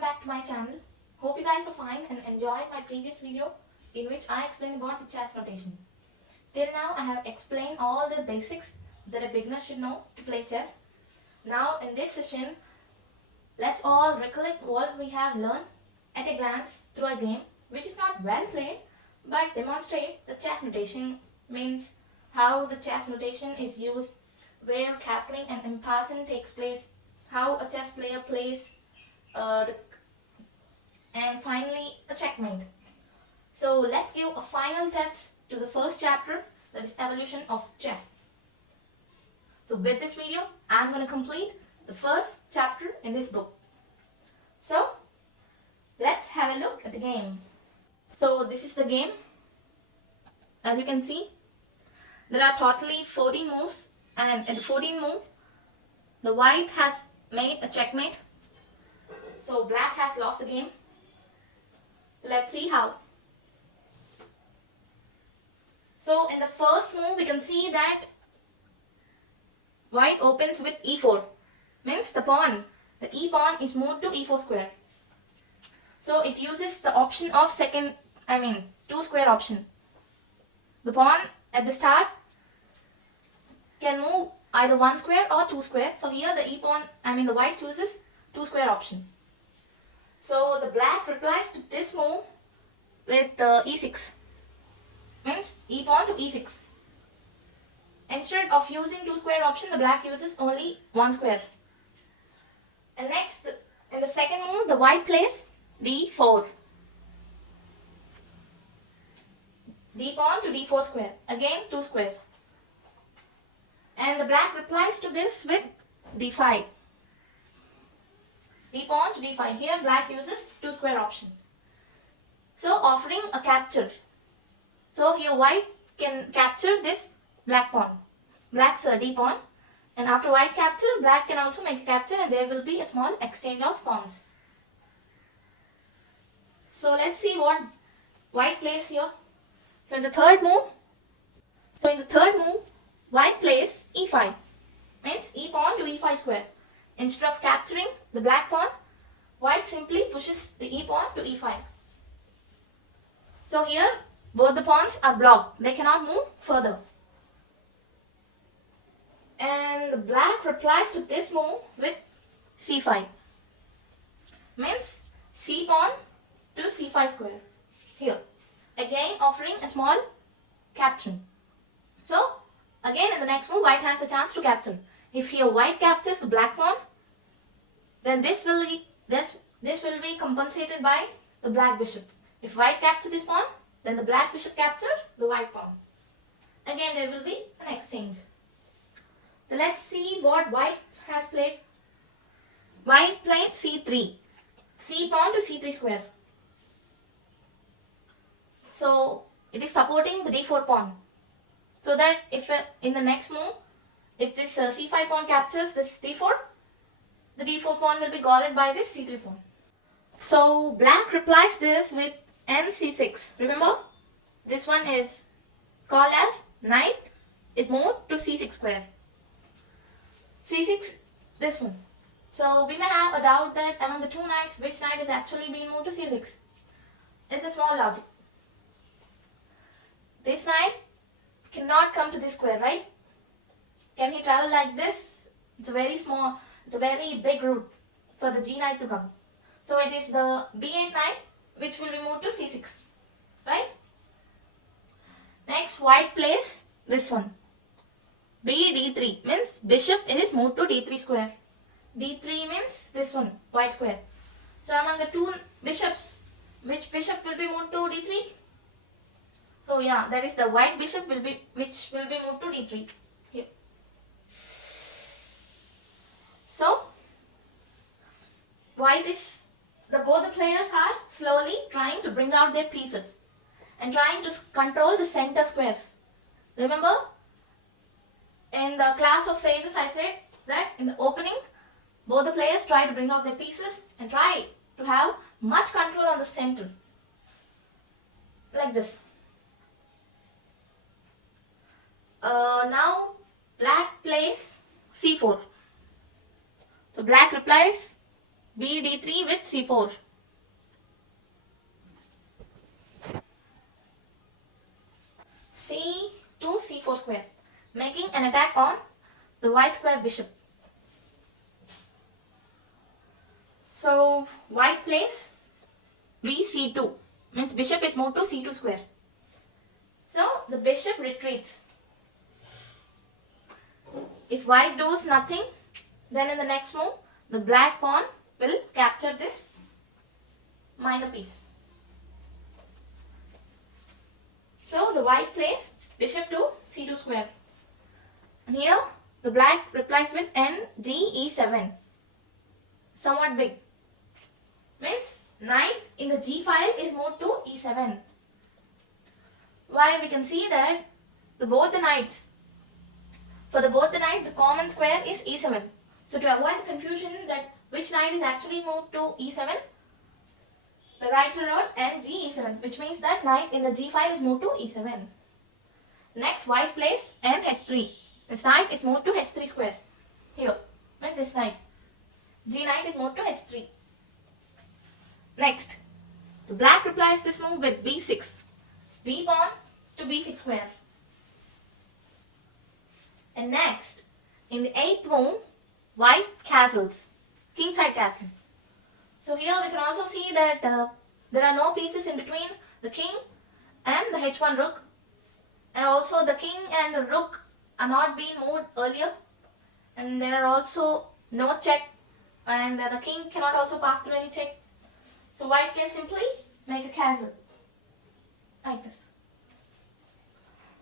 welcome back to my channel. Hope you guys are fine and enjoyed my previous video in which I explained about the chess notation. Till now I have explained all the basics that a beginner should know to play chess. Now in this session, let's all recollect what we have learned at a glance through a game which is not well played but demonstrate the chess notation, means how the chess notation is used, where castling and impassing takes place, how a chess player plays, and finally a checkmate. So let's give a final touch to the first chapter, that is evolution of chess. So with this video, I'm going to complete the first chapter in this book. So let's have a look at the game. So this is the game. As you can see, there are totally 14 moves, and at the 14th move, the white has made a checkmate. So black has lost the game. Let's see how. So in the first move, we can see that white opens with e4. Means the pawn, the e pawn is moved to e4 square. So it uses the option of two square option. The pawn at the start can move either 1 square or 2 square. So here the white chooses 2 square option. So the black replies to this move with e6. Means e pawn to e6. Instead of using 2 square option, the black uses only 1 square. And next, in the second move, the white plays d4. D pawn to d4 square. Again 2 squares. And the black replies to this with d5. D pawn to d5. Here black uses 2 square option. So offering a capture. So here white can capture this black pawn. Black's d pawn. And after white capture, black can also make a capture, and there will be a small exchange of pawns. So let's see what white plays here. So in the third move, white plays e5. Means e pawn to e5 square. Instead of capturing the black pawn, white simply pushes the e pawn to e5. So here both the pawns are blocked. They cannot move further. And the black replies to this move with c5. Means c pawn to c5 square. Here. Again offering a small capture. So again in the next move, white has the chance to capture. If here white captures the black pawn, then this will be compensated by the black bishop. If white captures this pawn, then the black bishop captures the white pawn. Again there will be an exchange. So let's see what white has played. White played c3. C pawn to c3 square. So it is supporting the d4 pawn. So that if in the next move, if this c5 pawn captures this d4, the d4 pawn will be guarded by this c3 pawn. So black replies this with nc6. Remember, this one is called as knight is moved to c6 square. c6, this one. So we may have a doubt that among the two knights, which knight is actually being moved to c6. It's a small logic. This knight cannot come to this square, right? Can he travel like this? It's a very big route for the g knight to come. So it is the b8 knight which will be moved to c6, right? Next, white plays this one. b d3 means bishop is moved to d3 square. d3 means this one, white square. So among the two bishops, which bishop will be moved to d3? Oh yeah, that is the white bishop which will be moved to d3 here. So both the players are slowly trying to bring out their pieces and trying to control the center squares. Remember, in the class of phases I said that in the opening, both the players try to bring out their pieces and try to have much control on the center. Like this. Now black plays c4. So black replies b d3 with c4. c to c4 square, making an attack on the white square bishop. So white plays b c2, means bishop is moved to c2 square. So the bishop retreats. If white does nothing, then in the next move, the black pawn will capture this minor piece. So the white plays bishop to c2 square. And here the black replies with n d e7. Somewhat big. Means knight in the g file is moved to e7. Why? We can see that both the knights, the common square is e7. So to avoid the confusion that which knight is actually moved to e7, the writer wrote n g e7, which means that knight in the g file is moved to e7. Next, white plays n h3. This knight is moved to h3 square. Here, with this knight. G knight is moved to h3. Next, the black replies this move with b6. B pawn to b6 square. And next, in the 8th move, white castles. Kingside castle. So here we can also see that there are no pieces in between the king and the h1 rook. And also the king and the rook are not being moved earlier. And there are also no check. And the king cannot also pass through any check. So white can simply make a castle. Like this.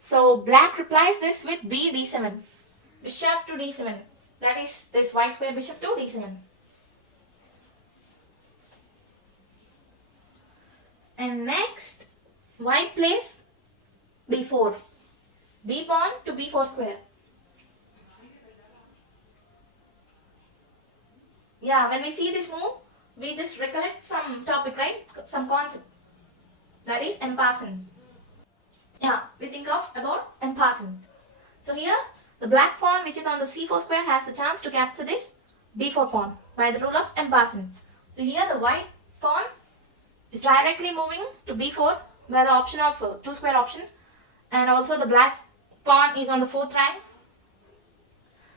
So black replies this with b d7. Bishop to d7. That is this white square bishop to d7. And next, white plays b4. B pawn to b4 square. Yeah, when we see this move, we just recollect some topic, right? Some concept. That is en passant. Yeah, we think of about en passant. So here, the black pawn which is on the c4 square has the chance to capture this b4 pawn by the rule of en passant. So here the white pawn is directly moving to b4 by the option of 2 square option, and also the black pawn is on the 4th rank.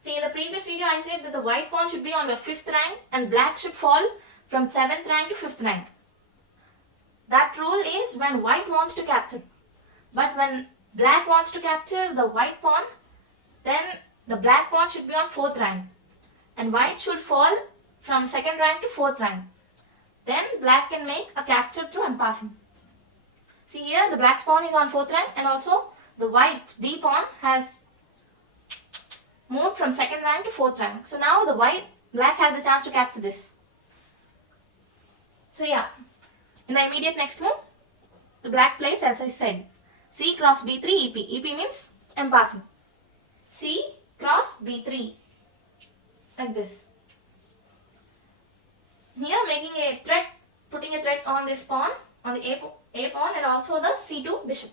See, in the previous video I said that the white pawn should be on the 5th rank and black should fall from 7th rank to 5th rank. That rule is when white wants to capture. But when black wants to capture the white pawn, then the black pawn should be on 4th rank. And white should fall from 2nd rank to 4th rank. Then black can make a capture through en passant. See here, the black pawn is on 4th rank and also the white b pawn has moved from 2nd rank to 4th rank. So now the black has the chance to capture this. So yeah, in the immediate next move, the black plays as I said, c cross b3 ep. Ep means en passant. C cross b3. Like this. Here making a threat, putting a threat on this pawn, on the a pawn and also the c2 bishop.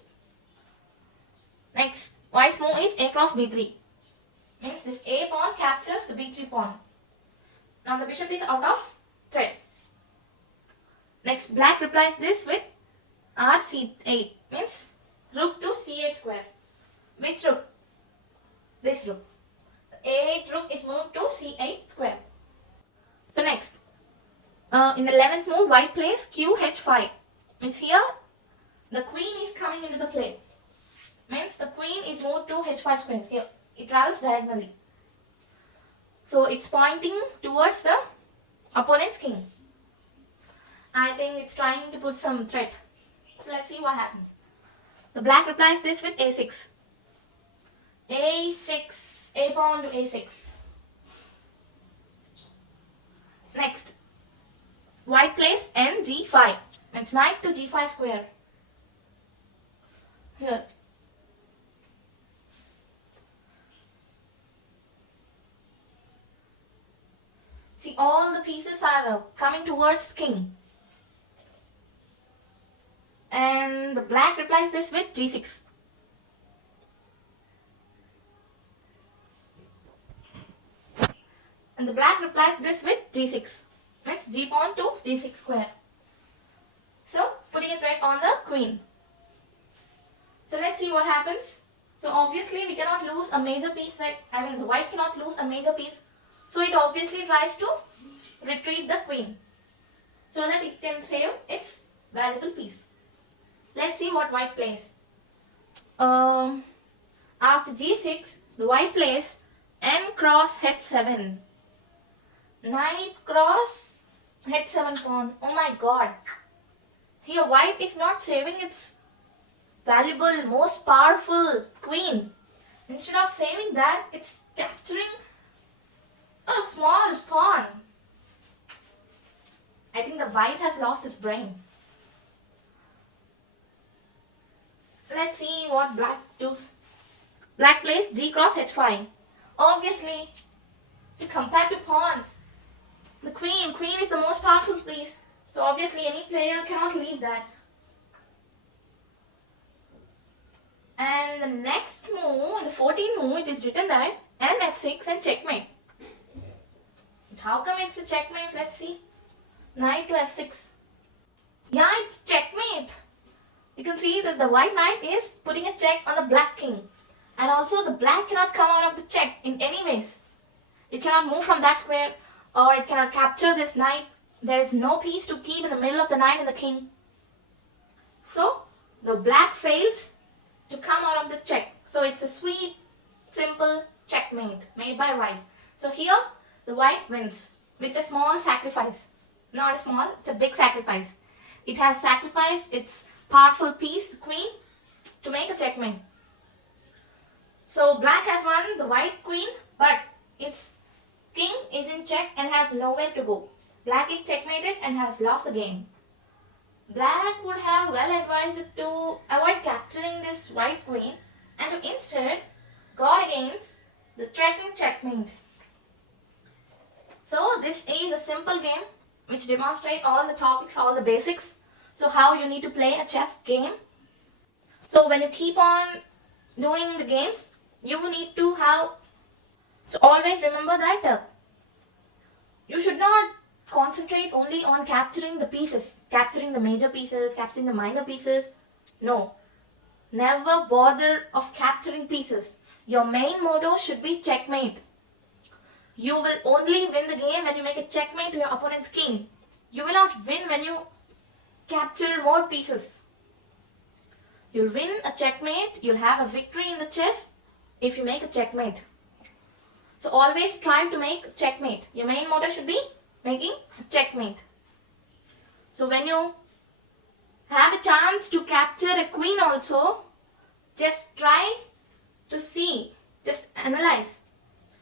Next, white's move is a cross b3. Means this a pawn captures the b3 pawn. Now the bishop is out of threat. Next, black replies this with rc8. Means rook to c8 square. Which rook? This rook. The a8 rook is moved to c8 square. So next, in the 11th move, white plays qh5. Means here, the queen is coming into the play. Means the queen is moved to h5 square. Here, it travels diagonally. So it's pointing towards the opponent's king. I think it's trying to put some threat. So let's see what happens. The black replies this with a6. a6, a pawn to a6. Next, white plays ng5. It's knight to g5 square. Here. See, all the pieces are coming towards king. And the black replies this with g6. And the black replies this with g6. means g pawn to g6 square. So putting a threat on the queen. So let's see what happens. So obviously we cannot lose a major piece, right? I mean the white cannot lose a major piece. So it obviously tries to retreat the queen so that it can save its valuable piece. Let's see what white plays. After g6, the white plays n cross h7. Knight cross h7 pawn. Oh my god. Here white is not saving its valuable, most powerful queen. Instead of saving that, it's capturing a small pawn. I think the white has lost its brain. Let's see what black does. Black plays g cross h5. Obviously, see, compared to pawn, the queen is the most powerful piece. So obviously any player cannot leave that. And the next move, in the 14th move, it is written that n f6 and checkmate. But how come it's a checkmate? Let's see. Knight to f6. Yeah, it's checkmate. You can see that the white knight is putting a check on the black king. And also the black cannot come out of the check in any ways. It cannot move from that square or it cannot capture this knight. There is no piece to keep in the middle of the knight and the king. So the black fails to come out of the check. So it's a sweet, simple checkmate made by white. So here the white wins with a small sacrifice. Not a small, it's a big sacrifice. It has sacrificed its powerful piece, the queen, to make a checkmate. So black has won the white queen, but its king is in check and has nowhere to go. Black is checkmated and has lost the game. Black would have well advised to avoid capturing this white queen and to instead guard against the threatened checkmate. So this is a simple game which demonstrates all the topics, all the basics. So how you need to play a chess game. So when you keep on doing the games, you need to have, so always remember that you should not concentrate only on capturing the pieces, capturing the major pieces, capturing the minor pieces. No, never bother of capturing pieces. Your main motto should be checkmate. You will only win the game when you make a checkmate to your opponent's king. You will not win when you capture more pieces. You'll win a checkmate, you'll have a victory in the chess if you make a checkmate. So always strive to make checkmate. Your main motto should be making a checkmate. So when you have a chance to capture a queen also, just try to see, just analyze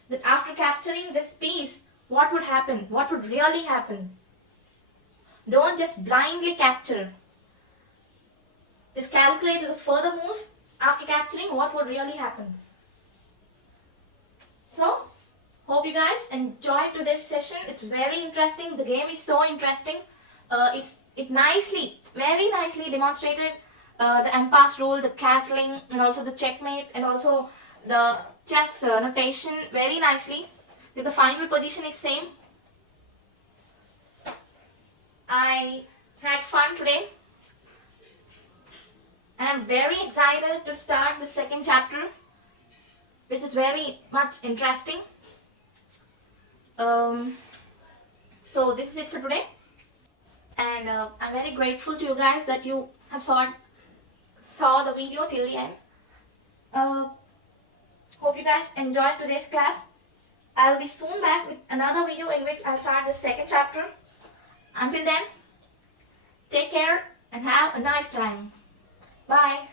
that after capturing this piece, what would happen? What would really happen? Don't just blindly capture. Just calculate the further moves after capturing what would really happen. So, hope you guys enjoyed today's session. It's very interesting. The game is so interesting. It nicely, very nicely demonstrated the impasse rule, the castling, and also the checkmate, and also the chess notation very nicely. The final position is same. I had fun today. And I'm very excited to start the second chapter, which is very much interesting. So this is it for today. And I'm very grateful to you guys that you have saw the video till the end. Hope you guys enjoyed today's class. I'll be soon back with another video in which I'll start the second chapter. Until then, take care and have a nice time. Bye.